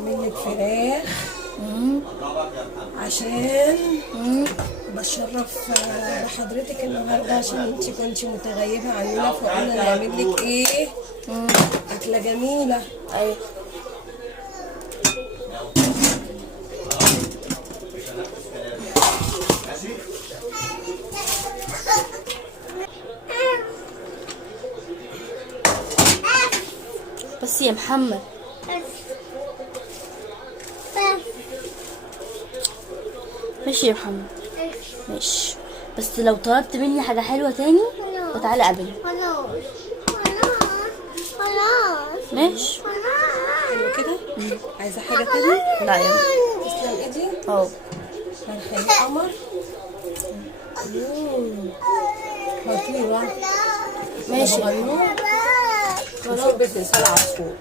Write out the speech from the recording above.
اعمل لك فراخ عشان بشرف لحضرتك النهارده، عشان انت كنتي متغيبه عننا، فقلنا نعمل لك ايه اكله جميله. ايوه. بس يا محمد ماشي يا محمد ماشي، بس لو طلبت مني حاجة حلوة تاني وتعالى قابلني. خلاص ماشي حلو كده. عايزه حاجه تاني؟ لا يلا. تسلم ايدي. اهو فرخه قمر. هاتولي بقى. ماشي خلاص. بس عصفور.